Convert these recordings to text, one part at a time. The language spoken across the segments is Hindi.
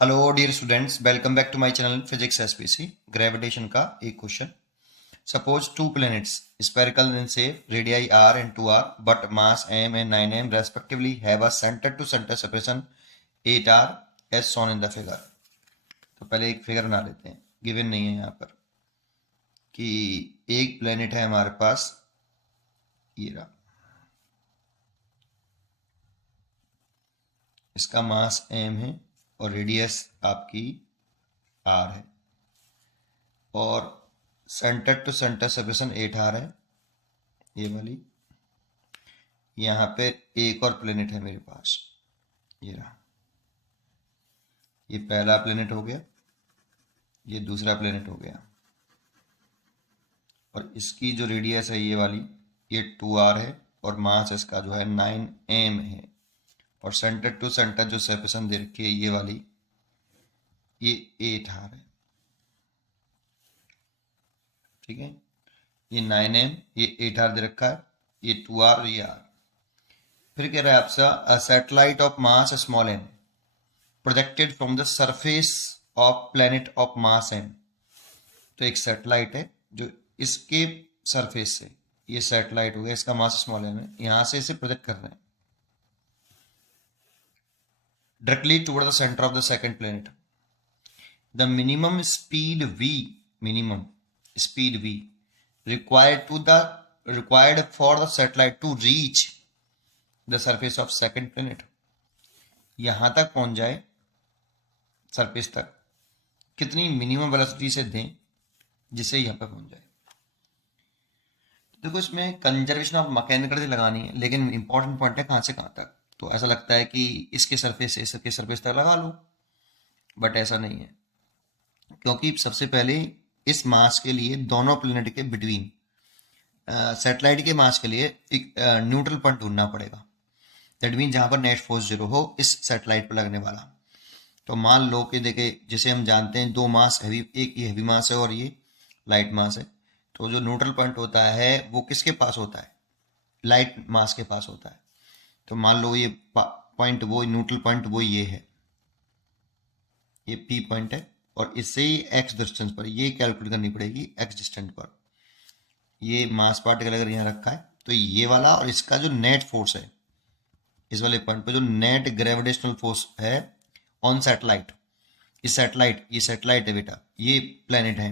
Hello dear students, welcome back to my channel physics SPC. Gravitation का एक question. Suppose two planets spherical in shape, radii r and 2r, but mass m and 9m respectively have a centre to centre separation 8r as shown in the figure. तो पहले एक फिगर बना लेते हैं, गिवन नहीं है यहाँ पर कि एक प्लैनेट है हमारे पास, ये रहा, इसका मास m है और रेडियस आपकी r है और centre to centre separation 8r है, ये वाली। यहाँ पे एक और प्लेनेट है मेरे पास, ये रहा, ये पहला प्लेनेट हो गया, ये दूसरा प्लेनेट हो गया और इसकी जो रेडियस है ये वाली, ये 2r है और मास इसका जो है 9m है और सेंटर टू सेंटर जो सेपरेशन दे रखी है ये वाली, ये 8r है। ठीक है, ये 9m, ये 8r दे रखा है, ये 2r और ये r। फिर कह रहा है आपसे a satellite of mass small m projected from the surface of planet of mass m। तो एक सैटेलाइट है जो इसके सरफेस से, ये सैटेलाइट हो गया, इसका मास स्मॉल m है, यहां से इसे प्रोजेक्ट कर रहे हैं directly toward the centre of the second planet. The minimum speed v required for the satellite to reach the surface of second planet, यहां तक पहुंच जाए सरफेस तक, कितनी मिनिमम वेलोसिटी से दें जिससे यहां पर पहुंच जाए। देखो इसमें कंजर्वेशन ऑफ मैकेनिकल लगानी है, लेकिन इंपॉर्टेंट पॉइंट है कहां से कहां तक। तो ऐसा लगता है कि इसके सरफेस से इसके सरफेस तक लगा लो, बट ऐसा नहीं है, क्योंकि सबसे पहले इस मास के लिए दोनों प्लेनेट के बिटवीन, सैटेलाइट के मास के लिए एक न्यूट्रल पॉइंट ढूंढना पड़ेगा। दैट मीन जहां पर नेट फोर्स जीरो हो इस सैटेलाइट पर लगने वाला। तो मान लो कि देखे, जैसे हम जानते हैं दो मास हैवी, एक ये हैवी मास है और ये लाइट मास है, तो जो न्यूट्रल पॉइंट होता है वो किसके पास होता है? लाइट मास के पास होता है। तो मान लो ये पॉइंट, वो न्यूट्रल पॉइंट वो ये है, ये पी पॉइंट है और इससे ही एक्स डिस्टेंस पर ये कैलकुलेट करनी पड़ेगी, एक्स डिस्टेंस पर ये मास पार्टिकल अगर यहाँ रखा है तो ये वाला, और इसका जो नेट फोर्स है इस वाले पॉइंट पर, जो नेट ग्रेविटेशनल फोर्स है ऑन सैटेलाइट, ये सैटेलाइट है बेटा, ये प्लेनेट है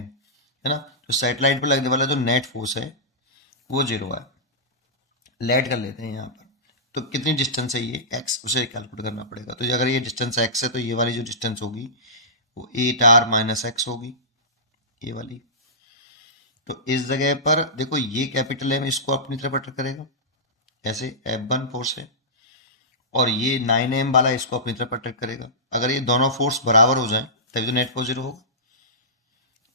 ना, तो सैटेलाइट पर लगने वाला जो नेट फोर्स है वो जीरो है। लेट कर लेते हैं यहाँ पर, तो कितनी डिस्टेंस है ये एक्स, उसे कैलकुलेट करना पड़ेगा। तो अगर ये डिस्टेंस एक्स है तो ये वाली जो डिस्टेंस होगी वो 8r माइनस एक्स होगी, ये वाली। तो इस जगह पर देखो ये कैपिटल एम इसको अपनी तरफ अट्रैक्ट करेगा ऐसे, F1 फोर्स है, और ये 9m वाला इसको अपनी तरफ अट्रैक्ट करेगा। अगर ये दोनों फोर्स बराबर हो जाए तभी तो नेट फोर्स जीरो होगा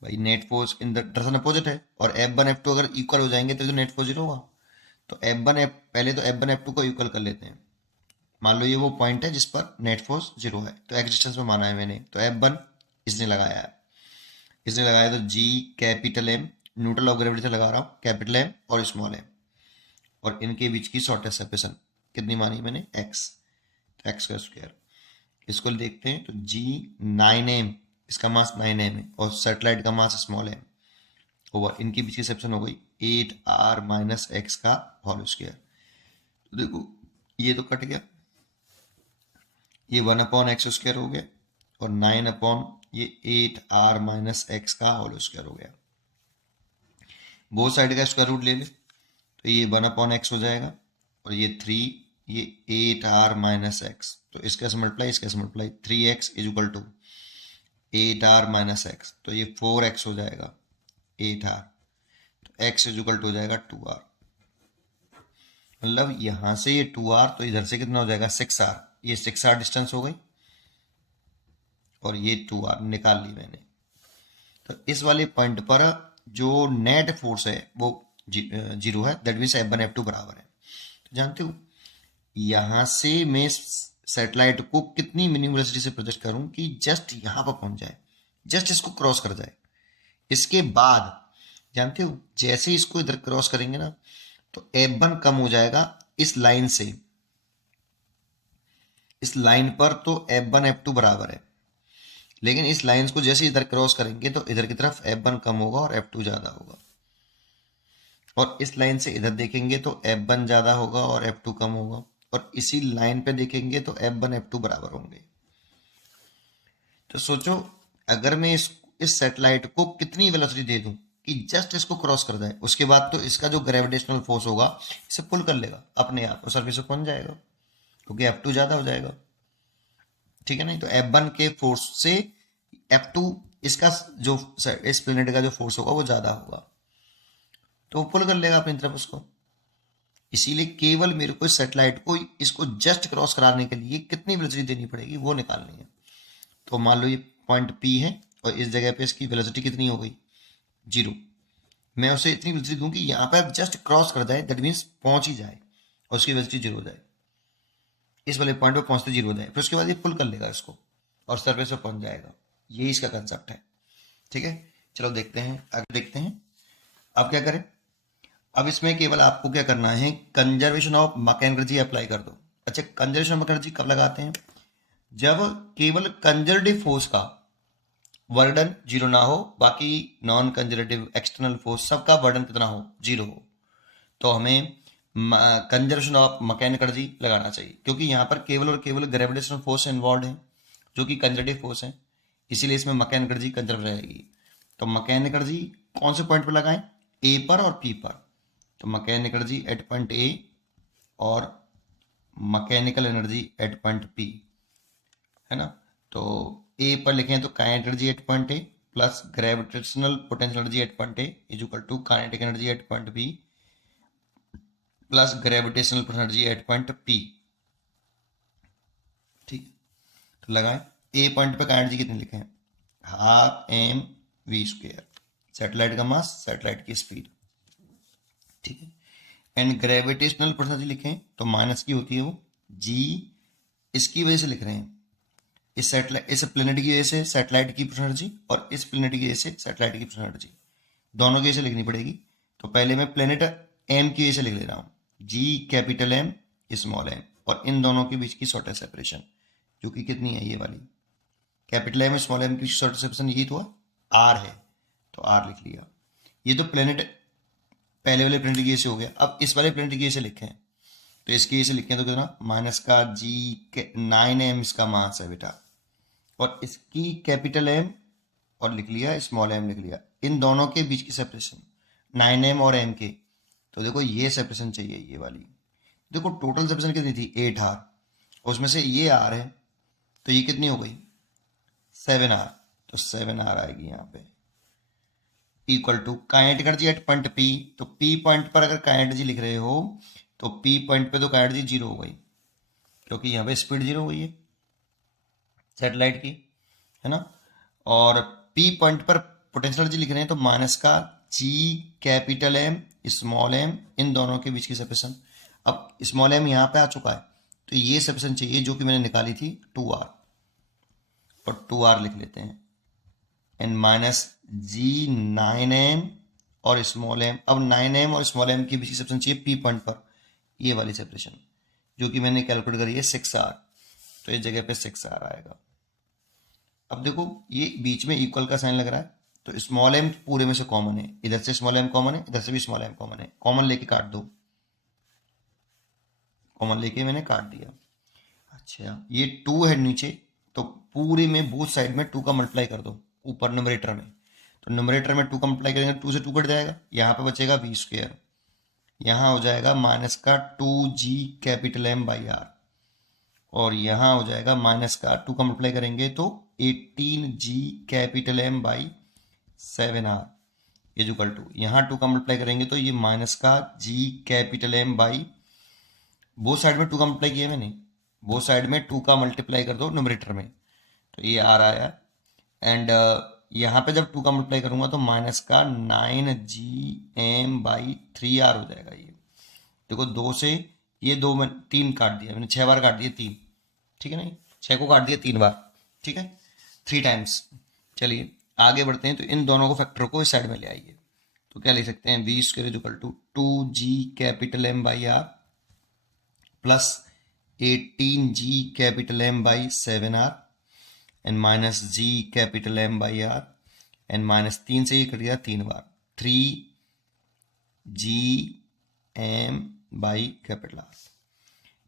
भाई। Net force in the direction opposite है, और F1 F2 अगर इक्वल हो जाएंगे तभी तो नेट फोर्स जीरो होगा। तो पहले तो F1 F2 को इक्वल कर लेते हैं। मान लो ये वो पॉइंट है जिस पर नेट फोर्स जीरो है, तो एक्स डिस्टेंस में माना है मैंने, तो F1 इसने लगाया है, तो G capital M, neutral of gravity से लगा रहा हूँ, कैपिटल एम और स्मॉल एम, और इनके बीच की शॉर्टेस्ट सेपरेशन कितनी मानी मैंने? एक्स, तो एक्स का स्क्वायर। इसको देखते हैं, तो जी 9m, इसका मास 9m है और सैटेलाइट का मास स्मॉल m, ओवर इनके बीच की सेपरेशन हो गई 8r माइनस एक्स का होल स्क्वायर। तो देखो ये तो कट गया, ये 1/x स्क्वायर हो गया और 9 अपॉन ये 8r माइनस एक्स का होल स्क्वायर हो गया। बोथ साइड का स्क्वायर रूट ले ले तो ये 1/x हो जाएगा और ये 3, ये 8r माइनस एक्स, तो इसका से मल्टीप्लाई, इसका से multiply, 3x is equal to 8r minus x, तो ये 4x हो जाएगा 8r, तो x इज इक्वल टू हो जाएगा 2r। मतलब यहां से ये 2r, तो इधर से कितना हो जाएगा 6r, ये 6r डिस्टेंस हो गई और ये 2r निकाल ली मैंने। तो इस वाले पॉइंट पर जो नेट फोर्स है वो जीरो है, दैट मीन्स F1 F2 बराबर है। तो जानते हो यहां से मैं सैटेलाइट को कितनी मिनिमम वेलोसिटी से प्रोजेक्ट करूं कि जस्ट यहां पर पहुंच जाए, जस्ट इसको क्रॉस कर जाए। इसके बाद जानते हो जैसे ही इसको इधर क्रॉस करेंगे ना, तो F1 कम हो जाएगा इस लाइन से, इस लाइन पर तो F1 F2 बराबर है, लेकिन इस लाइंस को जैसे इधर क्रॉस करेंगे तो इधर की तरफ F1 कम होगा और F2 ज़्यादा होगा, और इस लाइन से इधर देखेंगे तो F1 ज़्यादा होगा और F2 कम होगा, और इसी लाइन पे देखेंगे तो F1 F2 बराबर होंगे। तो सोचो अगर मैं इस सैटेलाइट को कितनी वेलोसिटी दे दूं कि जस्ट इसको क्रॉस कर जाए, उसके बाद तो इसका जो ग्रेविटेशनल फोर्स होगा इसे पुल कर लेगा अपने आप और सरफेस पे पहुंच जाएगा, क्योंकि F2 ज़्यादा हो जाएगा। ठीक है नहीं, तो F1 के फोर्स से F2 इसका जो इस प्लेनेट का जो फोर्स होगा वो ज़्यादा होगा, तो वो पुल कर लेगा अपनी तरफ उसको। इसीलिए केवल मेरे को इस सेटेलाइट को इसको जस्ट क्रॉस कराने के लिए कितनी वेलोसिटी देनी पड़ेगी वो निकालनी है। तो मान लो ये पॉइंट P है और इस जगह पे इसकी वेलोसिटी कितनी हो गई, 0। मैं उसे इतनी वेलोसिटी दूं कि यहाँ पे जस्ट क्रॉस कर जाए, दैट मीन्स पहुंच ही जाए और उसकी वेलोसिटी 0 हो जाए, इस वाले पॉइंट पे पहुंचते 0 हो जाए, फिर उसके बाद ये पुल कर लेगा इसको और सरफेस पे पहुंच जाएगा। यही इसका कंसेप्ट है। ठीक है, चलो देखते हैं आगे, देखते हैं अब क्या करें। अब इसमें केवल आपको क्या करना है, कंजर्वेशन ऑफ मक एनर्जी अप्लाई कर दो। अच्छा, कंजर्वेशन ऑफ मक एनर्जी कब लगाते हैं, जब केवल कंजर्वेटिव फोर्स का वर्डन 0 ना हो, बाकी नॉन कंजर्वेटिव एक्सटर्नल फोर्स सबका वर्डन कितना हो, 0 हो, तो हमें कंजर्वेशन ऑफ मैकेनिकल एनर्जी लगाना चाहिए, क्योंकि यहाँ पर केवल और केवल ग्रेविटेशनल फोर्स इन्वॉल्व है जो कि कंजर्वेटिव फोर्स है, इसीलिए इसमें मैकेनिकल एनर्जी कंजर्व रहेगी। तो मैकेनिकल एनर्जी कौन से पॉइंट पर लगाएं, ए पर और पी पर। तो mechanical energy at point A और mechanical energy at point P, है ना। तो ए पर लिखें तो kinetic energy at point A plus gravitational potential energy at point A is equal to kinetic energy at point B plus gravitational potential energy at point P. ठीक, तो लगाएं। ए पॉइंट पे काइनेटिक एनर्जी कितनी लिखें, half M V square, satellite का मास, सैटेलाइट की स्पीड। ठीक है, एंड ग्रेविटेशनल पोटेंशियल एनर्जी लिखें तो माइनस की होती है वो जी, इसकी वजह से लिख रहे हैं, इस सैटेलाइट, इस प्लेनेट की वजह से सैटेलाइट की पोटेंशियल एनर्जी और इस प्लेनेट की वजह से सैटेलाइट की पोटेंशियल एनर्जी, दोनों की वजह से लिखनी पड़ेगी। तो पहले मैं प्लेनेट एम की वजह से लिख ले रहा हूँ, जी कैपिटल एम स्मॉल एम, और इन दोनों के बीच की शॉर्टेस्ट सेपरेशन जो कि कितनी है, ये वाली कैपिटल एम स्मॉल एम की शॉर्टेस्ट सेपरेशन यही तो आर है, तो आर लिख लिया। ये तो प्लेनेट पहले वाले प्लेनेट की वजह से हो गया। अब इस वाले प्लेनेट की वजह से लिखें, तो इसकी वजह से लिखें तो कितना, माइनस का जी के 9m इसका मास है बेटा, और इसकी कैपिटल एम और लिख लिया, स्मॉल एम लिख लिया, इन दोनों के बीच की सेपरेशन 9m और m के। तो देखो ये सेपरेशन चाहिए, ये वाली। देखो टोटल सेपरेशन कितनी थी, 8r, उसमें से ये r है, तो ये कितनी हो गई, 7r, तो 7r आएगी यहाँ पे, equal to kinetic energy at point P. तो पी पॉइंट पर अगर काइनेटिक एनर्जी लिख रहे हो तो पी पॉइंट पे तो काइनेटिक एनर्जी 0 हो गई, क्योंकि यहाँ पे स्पीड 0 हो गई है सैटेलाइट की, है ना। और पी पॉइंट पर पोटेंशियल एनर्जी लिख रहे हैं तो माइनस का जी कैपिटल एम स्मॉल एम, इन दोनों के बीच की सेपरेशन। अब स्मॉल एम यहाँ पे आ चुका है, तो ये सेपरेशन चाहिए जो कि मैंने निकाली थी 2r, और 2r लिख लेते हैं, एंड माइनस जी 9m और स्मॉल एम। अब 9m और स्मॉल एम के बीच की सेपरेशन चाहिए पी पॉइंट पर, ये वाली सेपरेशन जो कि मैंने कैलकुलेट करी है 6r, तो इस जगह पे 6r आएगा। अब देखो ये बीच में इक्वल का साइन लग रहा है, तो स्मॉल एम पूरे में से कॉमन है, इधर से स्मॉल एम कॉमन है, इधर से भी स्मॉल एम कॉमन है, कॉमन लेके काट दो, कॉमन लेके मैंने काट दिया। अच्छा, ये 2 है नीचे, तो पूरे में बोथ साइड में 2 का मल्टीप्लाई कर दो ऊपर न्यूमरेटर में, तो न्यूमरेटर में 2 का मल्टीप्लाई करेंगे 2 से 2 कट जाएगा, यहाँ पे बचेगा वी स्क्वायर, यहाँ हो जाएगा माइनस का 2g capital M by are, और यहाँ हो जाएगा माइनस का 2 का मल्टीप्लाई करेंगे तो 18g capital M by 7r is equal to, यहाँ 2 का मल्टीप्लाई करेंगे तो ये माइनस का g capital M by, both side में 2 का मल्टीप्लाई किया मैंने, बोथ साइड में 2 का मल्टीप्लाई कर दो न्यूमरेटर में, तो ये आर आया, एंड यहाँ पे जब 2 का मल्टीप्लाई करूंगा तो माइनस का 9gm बाई 3r हो जाएगा। ये देखो 2 से ये 2 में 3 काट दिया मैंने, 6 बार काट दिए 3, ठीक है, नहीं 6 को काट दिया 3 बार, ठीक है, 3 टाइम्स। चलिए आगे बढ़ते हैं, तो इन दोनों को फैक्टर को इस साइड में ले आइए, तो क्या लिख सकते हैं, V square is equal to 2g capital M by R plus 18g capital M by 7r, and minus G capital M by R and minus 3 से ये कट गया 3 बार, 3 G M by capital R.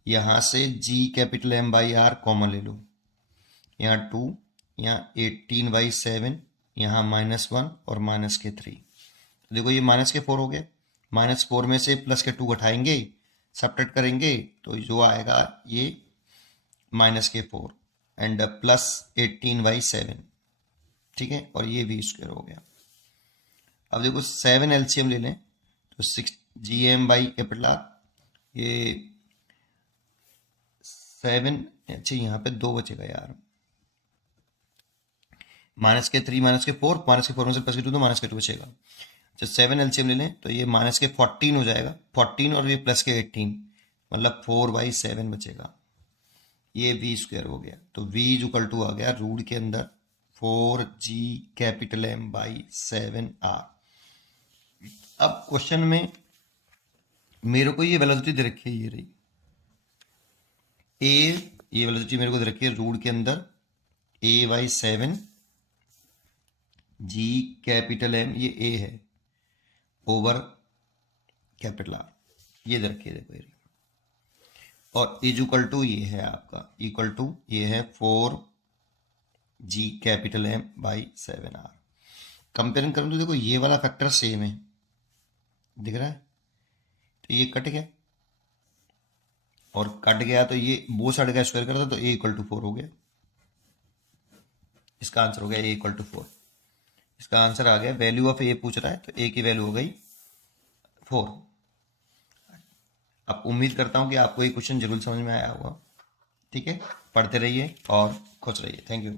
यहाँ से G capital M by R common ले लो, यहाँ 2, यहाँ 18/7, यहाँ -1 और माइनस के 3। तो देखो ये माइनस के 4 हो गया, -4 में से प्लस के 2 घटाएंगे, सब्ट्रैक्ट करेंगे तो जो आएगा ये -4 एंड प्लस 18/7, ठीक है, और ये भी स्क्वायर हो गया। अब देखो 7 एलसीएम ले लें तो 6 G M by capital R, ये 7, अच्छा यहाँ पे 2 बचेगा यार, माइनस के 3 माइनस के 4, माइनस के 4 में से प्लस के 2 तो माइनस के 2 बचेगा। जब 7 एलसीएम ले लें तो ये माइनस के 14 हो जाएगा, 14 और ये प्लस के 18, मतलब 4/7 बचेगा, ये v स्क्वायर हो गया। तो v इक्वल टू आ गया रूट के अंदर 4g capital M by 7r। अब क्वेश्चन में मेरे को ये वेलोसिटी दे रखी है, ये रही a, ये वेलोसिटी मेरे को दे रखी है रूट के अंदर a/7 g कैपिटल M, ये a है, ओवर कैपिटल R, ये दे रखी है, देखो ये, और इक्वल टू ये है आपका, इक्वल टू ये है 4g capital M by 7r। Comparing करूँ तो देखो ये वाला फैक्टर सेम है, दिख रहा है, तो ये कट गया, और कट गया तो ये बोथ साइड का स्क्वायर करता तो a इक्वल टू 4 हो गया। इसका आंसर हो गया a इक्वल टू 4। इसका आंसर आ गया, वैल्यू ऑफ a पूछ रहा है तो a की वैल्यू हो गई 4। अब उम्मीद करता हूँ कि आपको ये क्वेश्चन जरूर समझ में आया होगा, ठीक है, पढ़ते रहिए और खुश रहिए। Thank you.